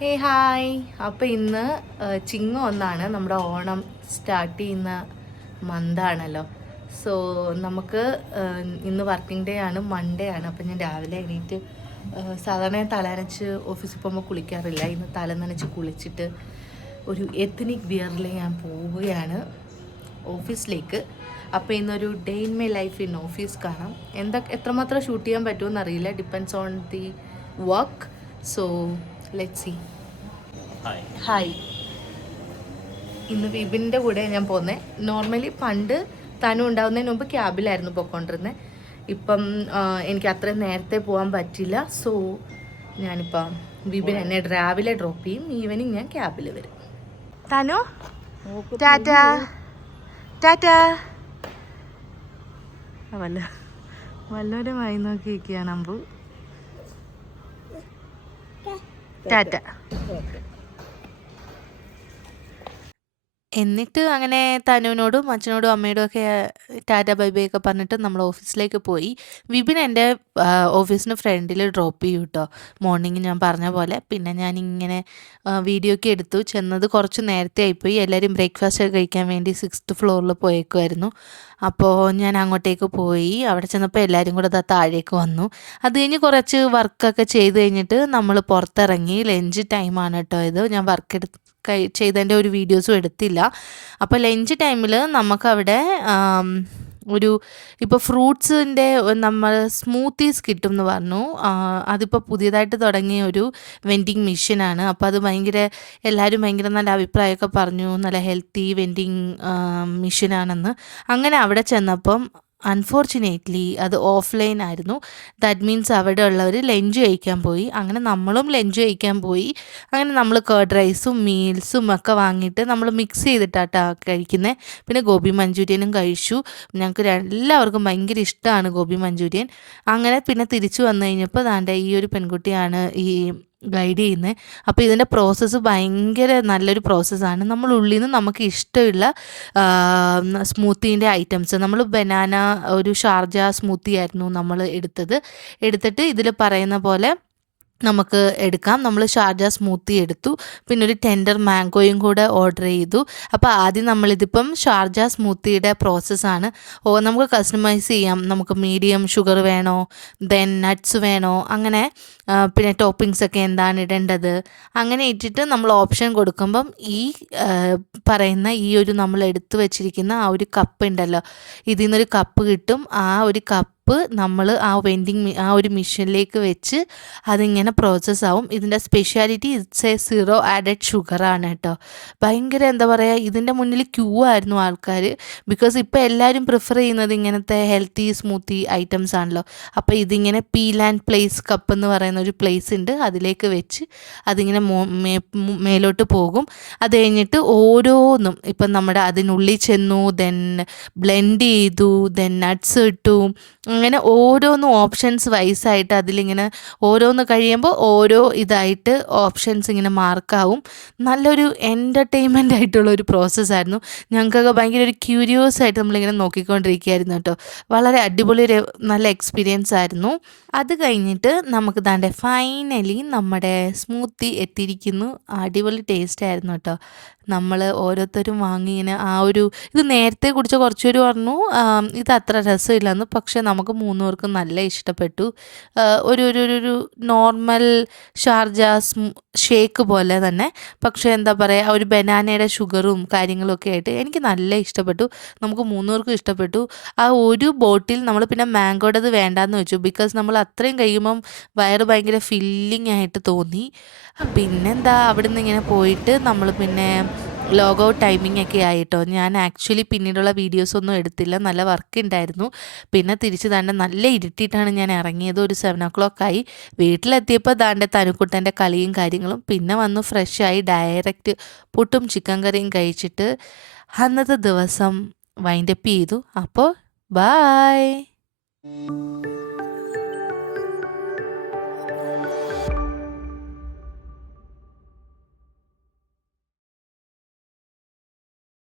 ഹേ hi. അപ്പോൾ ഇന്ന് ചിങ്ങം ഒന്നാണ്, നമ്മുടെ ഓണം സ്റ്റാർട്ട് ചെയ്യുന്ന മന്താണല്ലോ. സോ നമുക്ക് ഇന്ന് വർക്കിംഗ് ഡേ ആണ്, മൺഡേ ആണ്. അപ്പോൾ ഞാൻ രാവിലെ എണീറ്റ് സാധാരണ തലനച്ച് ഓഫീസിൽ പോകുമ്പോൾ കുളിക്കാറില്ല. ഇന്ന് തല നനച്ച് കുളിച്ചിട്ട് ഒരു എത്നിക് വിയറിൽ ഞാൻ പോവുകയാണ് ഓഫീസിലേക്ക്. അപ്പോൾ ഇന്നൊരു day in my life in office കാണാം. എത്രമാത്രം ഷൂട്ട് ചെയ്യാൻ പറ്റുമെന്ന് അറിയില്ല, depends on the work. So let's see. Hi. ഇന്ന് വിപിൻ്റെ കൂടെ ഞാൻ പോകുന്നത്. നോർമലി പണ്ട് തനു ഉണ്ടാവുന്നതിന് മുമ്പ് ക്യാബിലായിരുന്നു പോയിക്കൊണ്ടിരുന്നത്. ഇപ്പം എനിക്ക് അത്രയും നേരത്തെ പോകാൻ പറ്റില്ല. സോ ഞാനിപ്പം വിപിൻ എന്നെ രാവിലെ ഡ്രോപ്പ് ചെയ്യും, ഈവനിങ് ഞാൻ ക്യാബിൽ വരും. തനു ടാറ്റ ടാറ്റ. വല്ലവരുമായി നോക്കിയിരിക്കുകയാണ് അമ്പു. ടാറ്റ. എന്നിട്ട് അങ്ങനെ തനുവിനോടും അച്ഛനോടും അമ്മയോടും ഒക്കെ ടാറ്റ ബൈ ബൈ ഒക്കെ പറഞ്ഞിട്ട് നമ്മൾ ഓഫീസിലേക്ക് പോയി. വിപിൻ എൻ്റെ ഓഫീസിന് ഫ്രണ്ടിൽ ഡ്രോപ്പ് ചെയ്യും കേട്ടോ, മോർണിംഗ് ഞാൻ പറഞ്ഞ പോലെ. പിന്നെ ഞാനിങ്ങനെ വീഡിയോ ഒക്കെ എടുത്തു. ചെന്നത് കുറച്ച് നേരത്തെ ആയിപ്പോയി. എല്ലാവരും ബ്രേക്ക്ഫാസ്റ്റ് ഒക്കെ കഴിക്കാൻ വേണ്ടി 6th ഫ്ലോറിൽ പോയേക്കുമായിരുന്നു. അപ്പോൾ ഞാൻ അങ്ങോട്ടേക്ക് പോയി. അവിടെ ചെന്നപ്പോൾ എല്ലാവരും കൂടെ താഴേക്ക് വന്നു. അത് കഴിഞ്ഞ് കുറച്ച് വർക്കൊക്കെ ചെയ്ത് കഴിഞ്ഞിട്ട് നമ്മൾ പുറത്തിറങ്ങി. ലഞ്ച് ടൈമാണ് കേട്ടോ ഇത്. ഞാൻ വർക്ക് ചെയ്തതിൻ്റെ ഒരു വീഡിയോസും എടുത്തില്ല. അപ്പോൾ ലഞ്ച് ടൈമിൽ നമുക്കവിടെ ഒരു ഇപ്പോൾ ഫ്രൂട്ട്സിൻ്റെ നമ്മൾ സ്മൂത്തീസ് കിട്ടും എന്ന് പറഞ്ഞു. അതിപ്പോൾ പുതിയതായിട്ട് തുടങ്ങിയ ഒരു വെൻഡിങ് മെഷീനാണ്. അപ്പോൾ അത് എല്ലാവരും ഭയങ്കര നല്ല അഭിപ്രായമൊക്കെ പറഞ്ഞു, നല്ല ഹെൽത്തി വെൻഡിങ് മെഷീനാണെന്ന്. അങ്ങനെ അവിടെ ചെന്നപ്പം അൺഫോർച്ചുനേറ്റ്ലി അത് ഓഫ്ലൈൻ ആയിരുന്നു. ദാറ്റ് മീൻസ് അവിടെ ഉള്ളവർ ലഞ്ച് കഴിക്കാൻ പോയി. അങ്ങനെ നമ്മളും ലഞ്ച് കഴിക്കാൻ പോയി. അങ്ങനെ നമ്മൾ കേർഡ് റൈസും മീൽസും ഒക്കെ വാങ്ങിയിട്ട് നമ്മൾ മിക്സ് ചെയ്തിട്ടാട്ടോ കഴിക്കുന്നത്. പിന്നെ ഗോബി മഞ്ചൂരിയനും കഴിച്ചു. ഞങ്ങൾക്ക് എല്ലാവർക്കും ഭയങ്കര ഇഷ്ടമാണ് ഗോബി മഞ്ചൂരിയൻ. അങ്ങനെ പിന്നെ തിരിച്ചു വന്നു കഴിഞ്ഞപ്പോൾ ദാണ്ടെ ഈ ഒരു പെൺകുട്ടിയാണ് ഈ ഗൈഡ് ചെയ്യുന്നത്. അപ്പോൾ ഇതിൻ്റെ പ്രോസസ്സ് ഭയങ്കര നല്ലൊരു പ്രോസസ്സാണ്. നമ്മൾ ഉള്ളിൽ നിന്ന് നമുക്ക് ഇഷ്ടമുള്ള സ്മൂത്തീൻ്റെ ഐറ്റംസ്, നമ്മൾ ബനാന ഒരു ഷാർജ സ്മൂത്തി ആയിരുന്നു നമ്മൾ എടുത്തിട്ട് ഇതിൽ പറയുന്ന പോലെ നമുക്ക് എടുക്കാം. നമ്മൾ ഷാർജ സ്മൂത്തി എടുത്തു, പിന്നെ ഒരു ടെൻഡർ മാംഗോയും കൂടെ ഓർഡർ ചെയ്തു. അപ്പോൾ ആദ്യം നമ്മളിതിപ്പം ഷാർജ സ്മൂത്തിയുടെ പ്രോസസ്സാണ്. നമുക്ക് കസ്റ്റമൈസ് ചെയ്യാം. നമുക്ക് മീഡിയം ഷുഗർ വേണോ, ദെൻ നട്ട്സ് വേണോ, അങ്ങനെ പിന്നെ ടോപ്പിങ്സ് ഒക്കെ എന്താണ് ഇടേണ്ടത്, അങ്ങനെ ഇട്ടിട്ട് നമ്മൾ ഓപ്ഷൻ കൊടുക്കുമ്പം ഈ പറയുന്ന ഈ ഒരു നമ്മൾ എടുത്തു വെച്ചിരിക്കുന്ന ആ ഒരു കപ്പ് ഉണ്ടല്ലോ, ഇതിൽ നിന്നൊരു കപ്പ് കിട്ടും. ആ ഒരു കപ്പ് നമ്മൾ ആ ഒരു മെഷീനിലേക്ക് വെച്ച് അതിങ്ങനെ പ്രോസസ്സാവും. ഇതിൻ്റെ സ്പെഷ്യാലിറ്റി ഇറ്റ്സ് 0 ആഡഡ് ഷുഗറാണ് കേട്ടോ. ഭയങ്കര എന്താ പറയുക, ഇതിൻ്റെ മുന്നിൽ ക്യൂ ആയിരുന്നു ആൾക്കാർ. ബിക്കോസ് ഇപ്പോൾ എല്ലാവരും പ്രിഫർ ചെയ്യുന്നത് ഇങ്ങനത്തെ ഹെൽത്തി സ്മൂത്തി ഐറ്റംസ് ആണല്ലോ. അപ്പോൾ ഇതിങ്ങനെ പീൽ ആൻഡ് പ്ലേസ് കപ്പ് എന്ന് പറയുന്ന ഒരു പ്ലേസ് ഉണ്ട്, അതിലേക്ക് വെച്ച് അതിങ്ങനെ മേലോട്ട് പോകും. അത് കഴിഞ്ഞിട്ട് ഓരോന്നും ഇപ്പം നമ്മുടെ അതിനുള്ളിൽ ചെന്നു, ദെൻ ബ്ലെൻഡ് ചെയ്തു, ദെൻ നട്ട്സ് ഇട്ടു, അങ്ങനെ ഓരോന്നും ഓപ്ഷൻസ് വൈസായിട്ട് അതിലിങ്ങനെ ഓരോന്ന് കഴിയുമ്പോൾ ഓരോ ഇതായിട്ട് ഓപ്ഷൻസ് ഇങ്ങനെ മാർക്കാവും. നല്ലൊരു എൻ്റർടൈൻമെൻ്റ് ആയിട്ടുള്ള ഒരു പ്രോസസ്സായിരുന്നു. ഞങ്ങൾക്കൊക്കെ ഭയങ്കര ഒരു ക്യൂരിയോസ് ആയിട്ട് നമ്മളിങ്ങനെ നോക്കിക്കൊണ്ടിരിക്കുകയായിരുന്നു കേട്ടോ. വളരെ അടിപൊളി ഒരു നല്ല എക്സ്പീരിയൻസ് ആയിരുന്നു. അത് കഴിഞ്ഞിട്ട് നമുക്ക് ദാണ്ടെ ഫൈനലി നമ്മുടെ സ്മൂത്തി എത്തിയിരിക്കുന്നു. അടിപൊളി ടേസ്റ്റ് ആയിരുന്നു കേട്ടോ. നമ്മൾ ഓരോരുത്തരും വാങ്ങി ഇങ്ങനെ ഇത് നേരത്തെ കുടിച്ച കുറച്ചുപേർ പറഞ്ഞു ഇത് അത്ര രസമില്ലെന്ന്. പക്ഷേ നമുക്ക് 3 പേർക്കും നല്ല ഇഷ്ടപ്പെട്ടു. ഒരു നോർമൽ ഷാർജ ഷേക്ക് പോലെ തന്നെ, പക്ഷേ എന്താ പറയുക, ഒരു ബനാനയുടെ ഷുഗറും കാര്യങ്ങളൊക്കെ ആയിട്ട് എനിക്ക് നല്ല ഇഷ്ടപ്പെട്ടു. നമുക്ക് 3 പേർക്കും ഇഷ്ടപ്പെട്ടു. ആ ഒരു ബോട്ടിൽ നമ്മൾ പിന്നെ മാംഗോയുടേത് വേണ്ടാന്ന് വെച്ചു. ബിക്കോസ് നമ്മൾ അത്രയും കഴിയുമ്പം വയറ് ഭയങ്കര ഫില്ലിംഗ് ആയിട്ട് തോന്നി. പിന്നെന്താ അവിടെ നിന്ന് ഇങ്ങനെ പോയിട്ട് നമ്മൾ പിന്നെ ലോഗ് ഔട്ട് ടൈമിംഗ് ഒക്കെ ആയിട്ടോ. ഞാൻ ആക്ച്വലി പിന്നീടുള്ള വീഡിയോസൊന്നും എടുത്തില്ല, നല്ല വർക്ക് ഉണ്ടായിരുന്നു. പിന്നെ തിരിച്ച് ദാണ്ടെ നല്ല ഇരുട്ടിയിട്ടാണ് ഞാൻ ഇറങ്ങിയത്. ഒരു 7 o'clock ആയി. വീട്ടിലെത്തിയപ്പോൾ ദാണ്ടെ തനുക്കുട്ടൻ്റെ കളിയും കാര്യങ്ങളും. പിന്നെ വന്നു ഫ്രഷായി ഡയറക്റ്റ് പുട്ടും ചിക്കൻ കറിയും കഴിച്ചിട്ട് അന്നത്തെ ദിവസം വൈൻഡപ്പ് ചെയ്തു. അപ്പോൾ ബായ്.